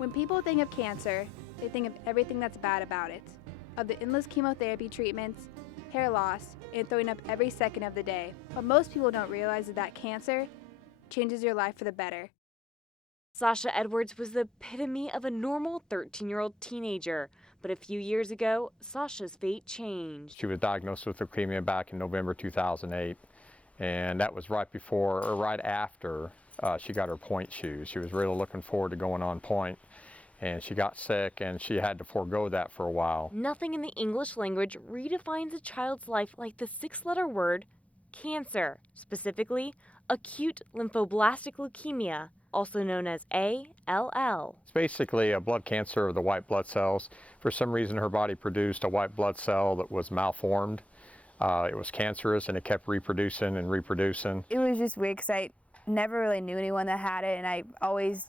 When people think of cancer, they think of everything that's bad about it, of the endless chemotherapy treatments, hair loss, and throwing up every second of the day. What most people don't realize is that cancer changes your life for the better. Sasha Edwards was the epitome of a normal 13-year-old teenager, but a few years ago, Sasha's fate changed. She was diagnosed with leukemia back in November 2008, and that was right before or right after she got her point shoes. She was really looking forward to going on point, and she got sick and she had to forego that for a while. Nothing in the English language redefines a child's life like the 6-letter word cancer, specifically acute lymphoblastic leukemia, also known as ALL. It's basically a blood cancer of the white blood cells. For some reason her body produced a white blood cell that was malformed. It was cancerous and it kept reproducing and reproducing. It was just weird because I never really knew anyone that had it, and I always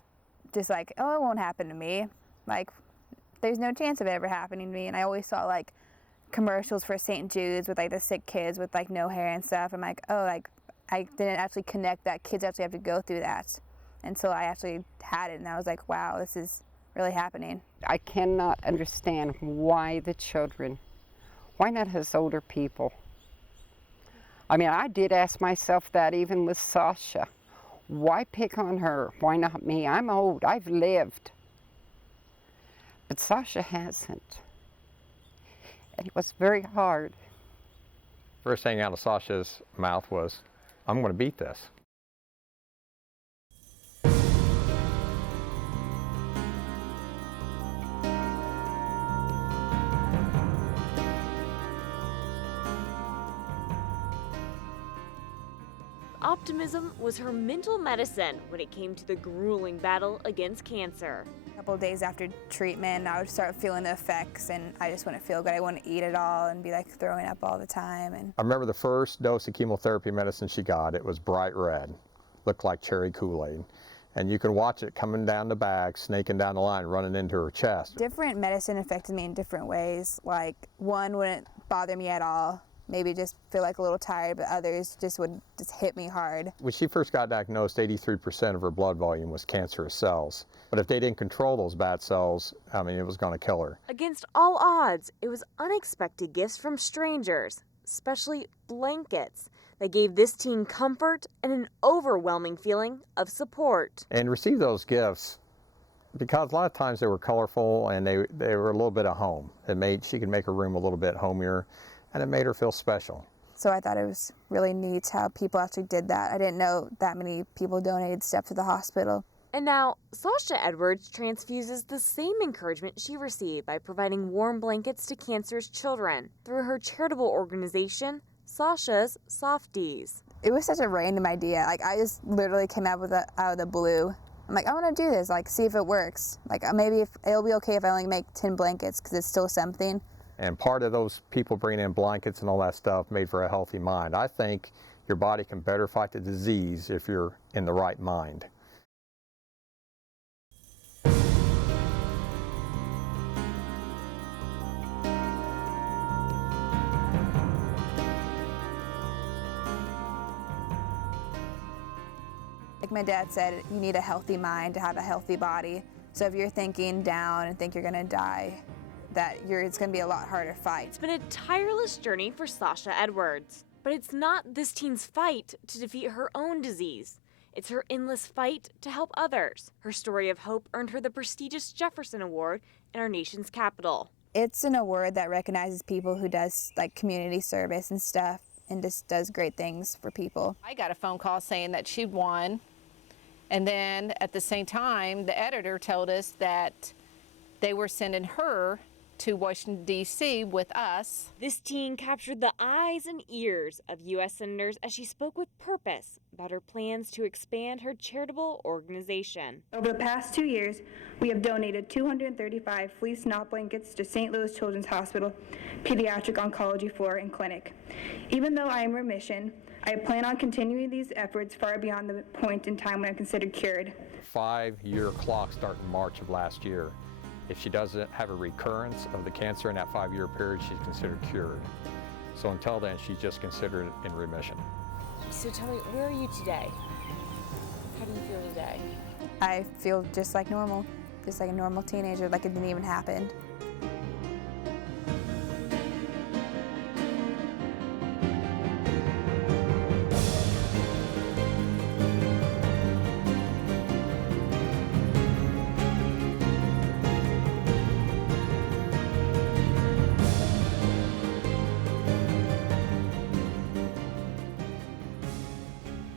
just like, oh, it won't happen to me. Like, there's no chance of it ever happening to me. And I always saw like commercials for St. Jude's with like the sick kids with like no hair and stuff. I'm like, oh, like I didn't actually connect that kids actually have to go through that until I actually had it, and I was like, wow, this is really happening. I cannot understand why the children, why not us older people? I mean, I did ask myself that even with Sasha. Why pick on her? Why not me? I'm old, I've lived. But Sasha hasn't. And it was very hard. First thing out of Sasha's mouth was, I'm going to beat this. Optimism was her mental medicine when it came to the grueling battle against cancer. A couple of days after treatment, I would start feeling the effects, and I just wouldn't feel good. I wouldn't eat at all and be like throwing up all the time. And I remember the first dose of chemotherapy medicine she got. It was bright red, looked like cherry Kool-Aid. And you could watch it coming down the bag, snaking down the line, running into her chest. Different medicine affected me in different ways. Like, one wouldn't bother me at all. Maybe just feel like a little tired, but others just would just hit me hard. When she first got diagnosed, 83% of her blood volume was cancerous cells. But if they didn't control those bad cells, I mean, it was going to kill her. Against all odds, it was unexpected gifts from strangers, especially blankets. They gave this teen comfort and an overwhelming feeling of support. And receive those gifts, because a lot of times they were colorful and they were a little bit of home. She could make her room a little bit homier, and it made her feel special. So I thought it was really neat how people actually did that. I didn't know that many people donated stuff to the hospital. And now, Sasha Edwards transfuses the same encouragement she received by providing warm blankets to cancer's children through her charitable organization, Sasha's Softies. It was such a random idea. Like, I just literally came up with it out of the blue. I'm like, I want to do this, like, see if it works. Like, maybe it'll be okay if I only make 10 blankets, because it's still something. And part of those people bringing in blankets and all that stuff made for a healthy mind. I think your body can better fight the disease if you're in the right mind. Like my dad said, you need a healthy mind to have a healthy body. So if you're thinking down and think you're going to die, it's going to be a lot harder fight. It's been a tireless journey for Sasha Edwards. But it's not this teen's fight to defeat her own disease. It's her endless fight to help others. Her story of hope earned her the prestigious Jefferson Award in our nation's capital. It's an award that recognizes people who does like community service and stuff and just does great things for people. I got a phone call saying that she'd won, and then at the same time the editor told us that they were sending her to Washington, D.C. with us. This teen captured the eyes and ears of U.S. senators as she spoke with purpose about her plans to expand her charitable organization. Over the past 2 years, we have donated 235 fleece knot blankets to St. Louis Children's Hospital Pediatric Oncology Floor and Clinic. Even though I am in remission, I plan on continuing these efforts far beyond the point in time when I'm considered cured. 5-year clock starting March of last year. If she doesn't have a recurrence of the cancer in that 5-year period, she's considered cured. So until then, she's just considered in remission. So tell me, where are you today? How do you feel today? I feel just like normal. just like a normal teenager, like it didn't even happen.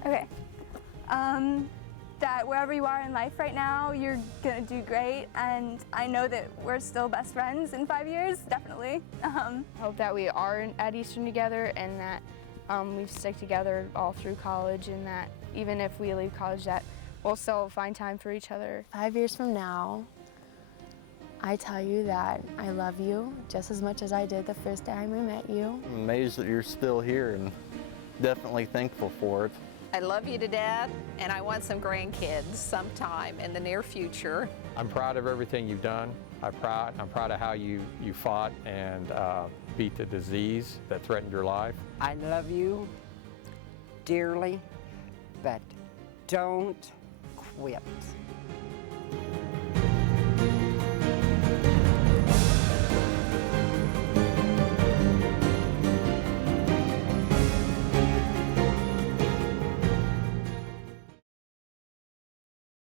Okay. That wherever you are in life right now, you're gonna do great, and I know that we're still best friends in 5 years, definitely. I hope that we are at Eastern together and that we stick together all through college, and that even if we leave college that we'll still find time for each other. 5 years from now, I tell you that I love you just as much as I did the first time I met you. I'm amazed that you're still here and definitely thankful for it. I love you to death, and I want some grandkids sometime in the near future. I'm proud of everything you've done. I'm proud of how you fought and beat the disease that threatened your life. I love you dearly, but don't quit.